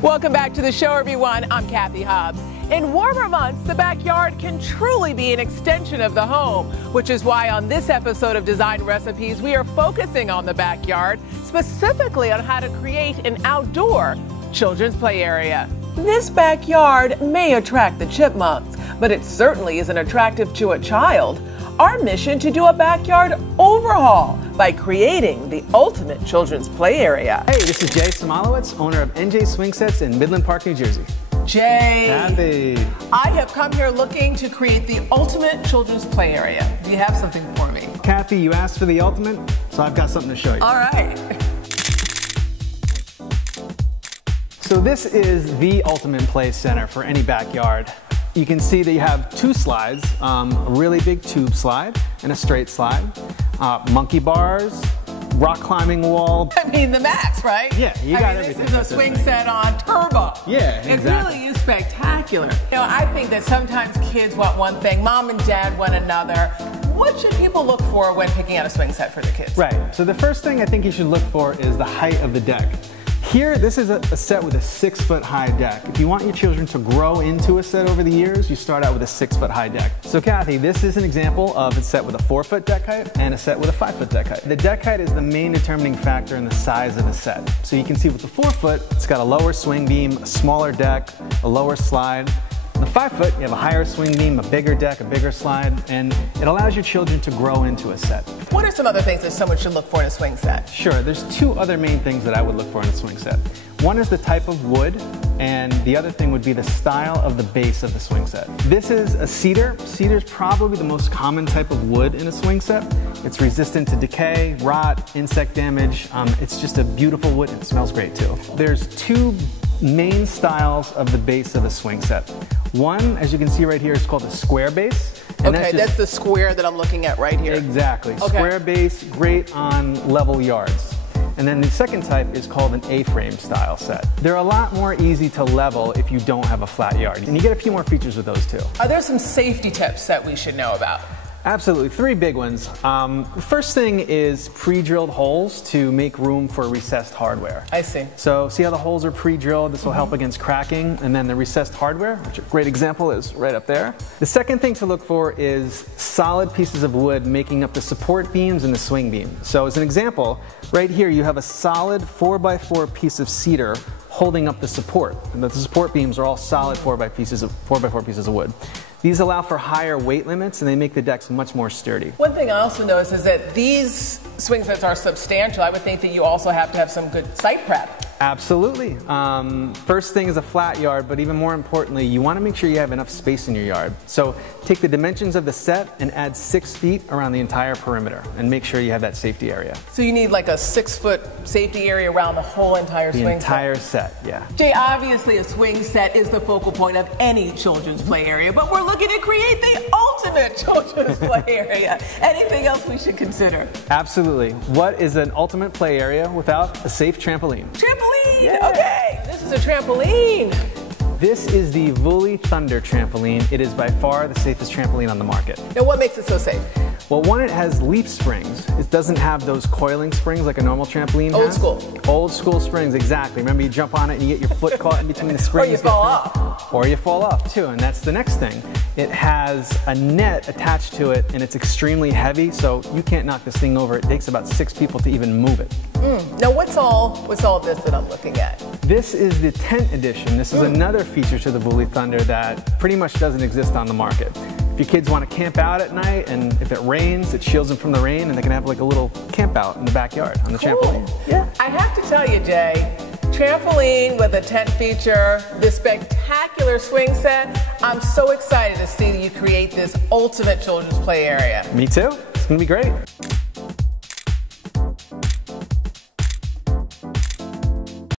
Welcome back to the show, everyone. I'm Cathy Hobbs. In warmer months, the backyard can truly be an extension of the home, which is why on this episode of Design Recipes, we are focusing on the backyard, specifically on how to create an outdoor children's play area. This backyard may attract the chipmunks, but it certainly isn't attractive to a child. Our mission to do a backyard overhaul by creating the ultimate children's play area. Hey, this is Jay Samolowicz, owner of NJ Swing Sets in Midland Park, New Jersey. Jay, Cathy. I have come here looking to create the ultimate children's play area. Do you have something for me? Cathy, you asked for the ultimate, so I've got something to show you. All right. So this is the ultimate play center for any backyard. You can see that you have two slides, a really big tube slide and a straight slide, monkey bars, rock climbing wall. I mean, the max, right? Yeah, you got everything. This is a swing set on turbo. Yeah, exactly. It really is spectacular. You know, I think that sometimes kids want one thing, mom and dad want another. What should people look for when picking out a swing set for the kids? Right, so the first thing I think you should look for is the height of the deck. Here, this is a set with a 6-foot high deck. If you want your children to grow into a set over the years, you start out with a 6-foot high deck. So Cathy, this is an example of a set with a 4-foot deck height and a set with a 5-foot deck height. The deck height is the main determining factor in the size of a set. So you can see with the 4-foot, it's got a lower swing beam, a smaller deck, a lower slide. The 5-foot, you have a higher swing beam, a bigger deck, a bigger slide, and it allows your children to grow into a set. What are some other things that someone should look for in a swing set? Sure, there's two other main things that I would look for in a swing set. One is the type of wood, and the other thing would be the style of the base of the swing set. This is a cedar. Cedar is probably the most common type of wood in a swing set. It's resistant to decay, rot, insect damage. It's just a beautiful wood and it smells great too. There's two main styles of the base of a swing set. One, as you can see right here, is called a square base. And okay, that's the square that I'm looking at right here. Exactly. Okay. Square base, great on level yards. And then the second type is called an A-frame style set. They're a lot more easy to level if you don't have a flat yard. And you get a few more features with those too. Are there some safety tips that we should know about? Absolutely, three big ones. The first thing is pre-drilled holes to make room for recessed hardware. I see. So see how the holes are pre-drilled? This will help against cracking. And then the recessed hardware, which a great example is right up there. The second thing to look for is solid pieces of wood making up the support beams and the swing beam. So as an example, right here you have a solid 4x4 piece of cedar holding up the support. And the support beams are all solid 4x4 pieces of wood. These allow for higher weight limits and they make the decks much more sturdy. One thing I also noticed is that these swing sets are substantial. I would think that you also have to have some good site prep. Absolutely. First thing is a flat yard, but even more importantly, you want to make sure you have enough space in your yard. So take the dimensions of the set and add 6 feet around the entire perimeter and make sure you have that safety area. So you need like a 6-foot safety area around the whole entire swing set? The entire set, yeah. Jay, obviously a swing set is the focal point of any children's play area, but we're looking to create the ultimate children's play area. Anything else we should consider? Absolutely. What is an ultimate play area without a safe trampoline? Trampoline! Yeah. Okay, this is a trampoline. This is the Woolly Thunder trampoline. It is by far the safest trampoline on the market. Now what makes it so safe? Well, one, it has leaf springs. It doesn't have those coiling springs like a normal trampoline has. Old school. Old school springs, exactly. Remember, you jump on it and you get your foot caught in between the springs. Or you fall off. Or you fall off too, and that's the next thing. It has a net attached to it and it's extremely heavy, so you can't knock this thing over. It takes about 6 people to even move it. Now what's all this that I'm looking at? This is the tent edition. This is another feature to the Woolly Thunder that pretty much doesn't exist on the market. If your kids want to camp out at night and if it rains, it shields them from the rain and they can have like a little camp out in the backyard on the trampoline. Yeah. I have to tell you, Jay, trampoline with a tent feature, this spectacular swing set, I'm so excited to see you create this ultimate children's play area. Me too. It's going to be great.